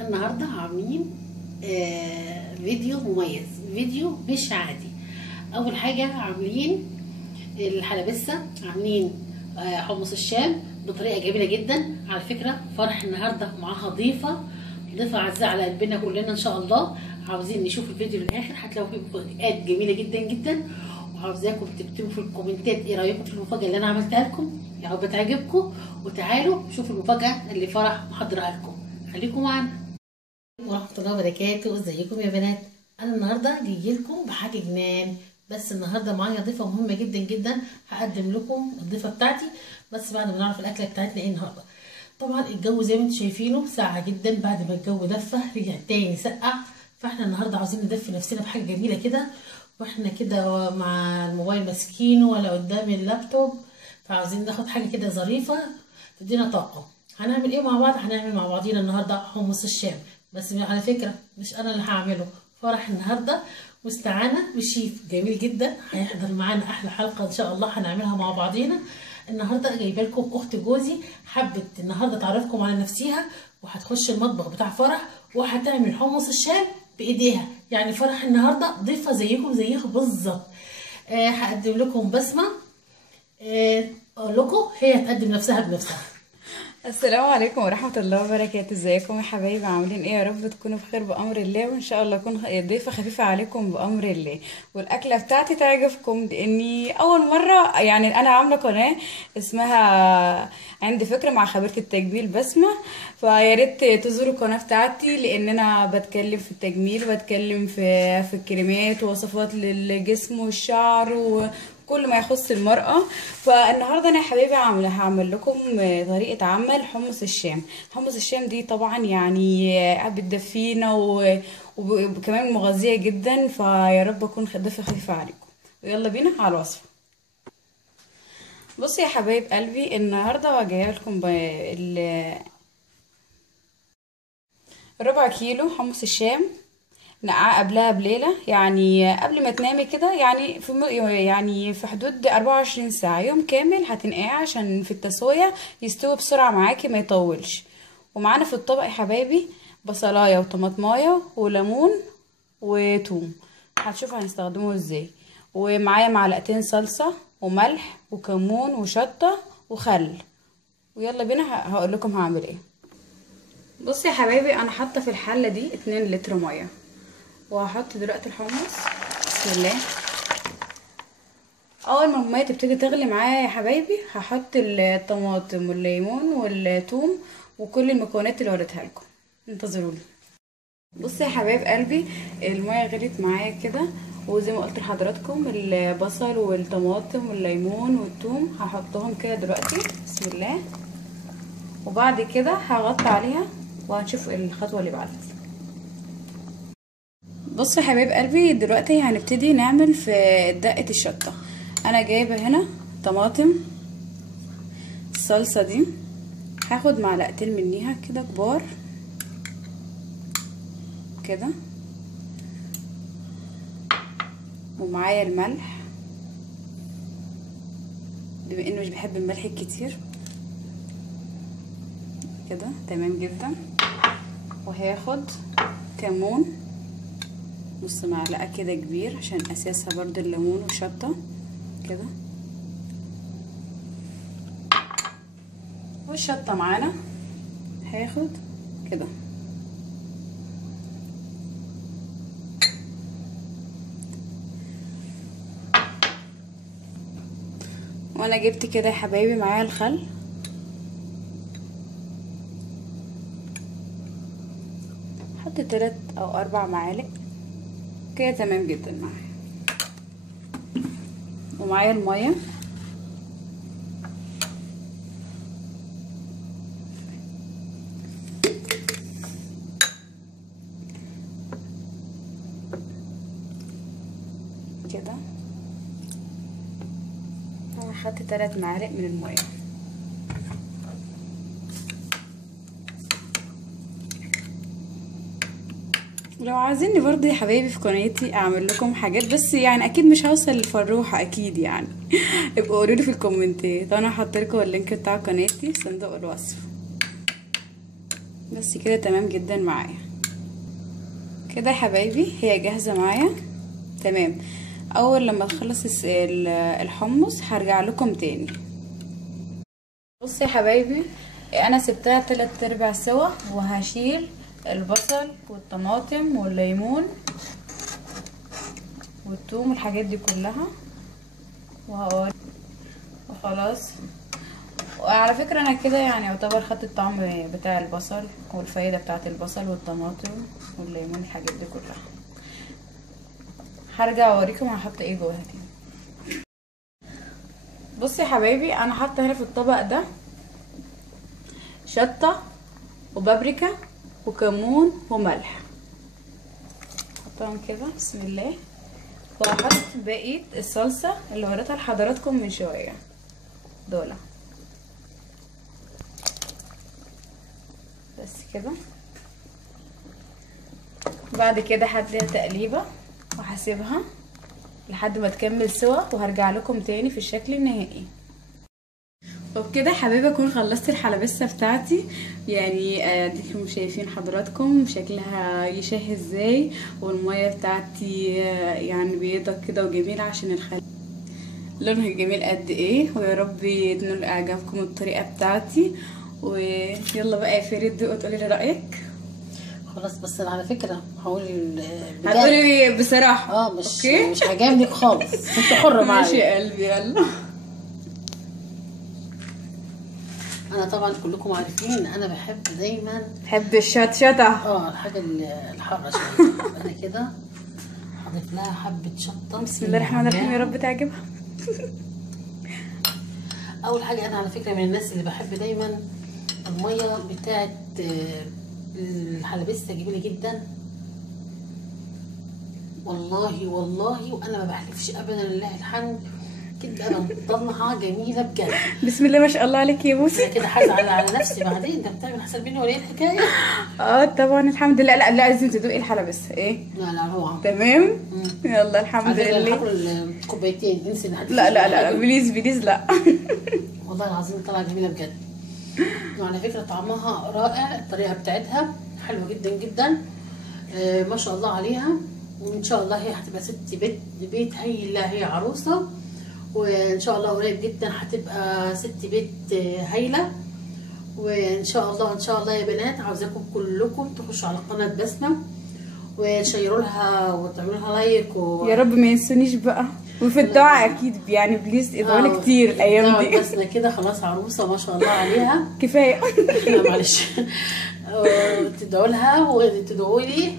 النهارده عاملين فيديو مميز، فيديو مش عادي. اول حاجه عاملين الحلبسه، عاملين حمص الشام بطريقه جميله جدا. على فكره فرح النهارده معاها ضيفه عزيزه على قلبنا كلنا ان شاء الله. عاوزين نشوف الفيديو للاخر، هتلاقوا فيه مفاجآت جميله جدا جدا، وعاوزاكم تكتبوا في الكومنتات ايه رايكم في المفاجاه اللي انا عملتها لكم، يا رب تعجبكم. وتعالوا شوفوا المفاجاه اللي فرح محضرها لكم، خليكم معانا. ورحمة الله وبركاته. ازيكم يا بنات؟ انا النهارده جاي لكم بحاجه جنان، بس النهارده معايا ضيفه مهمه جدا جدا. هقدم لكم الضيفه بتاعتي بس بعد ما نعرف الاكله بتاعتنا ايه النهارده. طبعا الجو زي ما انتم شايفينه ساقع جدا، بعد ما الجو دفى رجع تاني سقع. فاحنا النهارده عاوزين ندفي نفسنا بحاجه جميله كده، واحنا كده مع الموبايل ماسكينه ولا قدام اللابتوب، فعاوزين ناخد حاجه كده ظريفه تدينا طاقه. هنعمل ايه مع بعض؟ هنعمل مع بعضينا النهارده حمص الشام، بس على فكره مش انا اللي هعمله. فرح النهارده مستعانه بشيف جميل جدا هيحضر معانا احلى حلقه ان شاء الله هنعملها مع بعضينا. النهارده جايبه لكم اخت جوزي، حبت النهارده تعرفكم على نفسيها، وهتخش المطبخ بتاع فرح وهتعمل حمص الشام بايديها. يعني فرح النهارده ضيفه زيكم زيها بالظبط. هقدم لكم بسمه. اقول لكم هي تقدم نفسها بنفسها. السلام عليكم ورحمة الله وبركاته. ازيكم يا حبايبي؟ عاملين ايه؟ يا رب تكونوا بخير بأمر الله، وان شاء الله اكون ضيفة خفيفة عليكم بأمر الله، والاكلة بتاعتي تعجبكم، لاني اول مرة يعني انا عاملة قناة اسمها عندي فكرة مع خبيرة التجميل بسمة، فيا ريت تزوروا القناة بتاعتي، لان انا بتكلم في التجميل وبتكلم في الكريمات ووصفات للجسم والشعر كل ما يخص المرأة. فالنهاردة انا يا حبايبي هعمل لكم طريقة عمل حمص الشام. حمص الشام دي طبعا يعني بتدفينا وكمان مغذية جدا، فيا رب اكون ضيفة خفيفة عليكم. ويلا بينا على الوصفة. بصوا يا حبايب قلبي، النهاردة جايه لكم ربع كيلو حمص الشام. نقعاه قبلها بليلة، يعني قبل ما تنامي كده، يعني في حدود 24 ساعة، يوم كامل هتنقعيه عشان في التسوية يستوي بسرعة معاكي ما يطولش. ومعانا في الطبق يا حبايبي بصلاية وطماطماية وليمون وتوم، هنشوف هنستخدمه ازاي. ومعايا معلقتين صلصة وملح وكمون وشطة وخل. ويلا بينا هقول لكم هعمل ايه. بصي يا حبايبي، انا حاطه في الحله دي 2 لتر ميه، وهحط دلوقتي الحمص. بسم الله. اول ما الميه تبتدي تغلي معايا يا حبايبي هحط الطماطم والليمون والثوم وكل المكونات اللي وريتها لكم. انتظروني. بصي يا حبايب قلبي، الميه غليت معايا كده، وزي ما قلت لحضراتكم البصل والطماطم والليمون والثوم هحطهم كده دلوقتي. بسم الله. وبعد كده هغطي عليها وهنشوف الخطوه اللي بعدها. بصوا يا حبايب قلبي، دلوقتي هنبتدي نعمل في دقة الشطة. انا جايبة هنا طماطم. الصلصة دي هاخد معلقتين منيها كده كبار كده، ومعايا الملح بما انه مش بحب الملح الكتير كده، تمام جدا. وهاخد كمون نص معلقة كده كبير، عشان اساسها برضو الليمون والشطة كده. والشطة معانا هاخد كده. وانا جبت كده يا حبايبي معايا الخل، حط 3 أو 4 معالق كده، تمام جدا معايا. ومعايا الميه كده. انا خدت 3 معالق من الميه. لو عايزيني برضه يا حبايبي في قناتي اعمل لكم حاجات، بس يعني اكيد مش هوصل للفروحه اكيد يعني. ابقوا قولوا لي في الكومنتات، وانا هحط لكم اللينك بتاع قناتي في صندوق الوصف. بس بس كده تمام جدا معايا كده يا حبايبي. هي جاهزة معايا تمام. اول لما تخلص الحمص هرجع لكم تاني. بصوا يا حبايبي، انا سبتها 3/4 سوا، وهشيل البصل والطماطم والليمون والثوم والحاجات دي كلها وخلاص. وعلى فكرة انا كده يعني يعتبر خدت الطعم بتاع البصل والفايدة بتاعة البصل والطماطم والليمون الحاجات دي كلها. هرجع اوريكم هحط ايه جواها تاني. بصوا يا حبايبي، انا حاطه هنا في الطبق ده شطه وبابريكا وكمون وملح، حطهم كده بسم الله. وهحط بقيه الصلصه اللي وريتها لحضراتكم من شويه دول بس كده. بعد كده هديها تقليبه وهسيبها لحد ما تكمل سوا، وهرجع لكم تاني في الشكل النهائي. وبكده يا حبايبي اكون خلصت الحلبسه بتاعتي. يعني اديكم شايفين حضراتكم شكلها يشهي ازاي، والميه بتاعتي يعني بيضه كده وجميله عشان الخل لونها جميل قد ايه. ويا رب ينال اعجابكم الطريقه بتاعتي. ويلا بقى يا فريد دوق وتقولي لي رايك. خلاص، بس انا على فكره هقول بجد. هتقولي بصراحه مش عجبني خالص. انت حره معايا. ماشي يا قلبي يلا. انا طبعا كلكم عارفين ان انا بحب دايما الشطشطه الحاجه الحاره شويه. انا كده حطيت لها حبه شطه. بسم الله الرحمن الرحيم، يا رب تعجبها. اول حاجه، انا على فكره من الناس اللي بحب دايما الميه بتاعت الحلبسه جميله جدا والله والله، وانا ما بحلفش ابدا لله الحمد كده. انا بطلعها جميله بجد. بسم الله ما شاء الله عليك يا بوسي. انا كده هزعل على نفسي بعدين. انت بتعمل حساب مني ولا ايه الحكايه؟ طبعا الحمد لله. لا لازم تدوقي الحلبسه ايه. لا هو تمام. يلا الحمد لله. هاكل كوبايتين انسي. لا بليز لا. والله العظيم طالعه جميله بجد. وعلى فكره طعمها رائع، الطريقه بتاعتها حلوه جدا جدا. ما شاء الله عليها. وان شاء الله هي هتبقى ست بيت هايله، هي عروسه. وان شاء الله قريب جدا هتبقى ست بيت هايله. وان شاء الله يا بنات، عاوزاكم كلكم تخشوا على قناه بسمه وتشيروا لها وتعملوا لها لايك يا رب ما ينسونيش بقى. وفي الدعاء اكيد يعني بليز ادعوا لي كتير الايام دي. بسمه كده خلاص عروسه ما شاء الله عليها. كفايه. لا معلش. تدعوا لها وتدعوا لي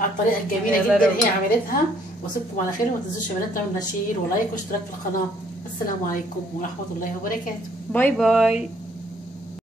على الطريقه الجميله جدا هي عملتها. واسيبكم على خير. وما تنسوش يا بنات تعملوا شير ولايك واشتراك في القناه. السلام عليكم ورحمه الله وبركاته. باي باي.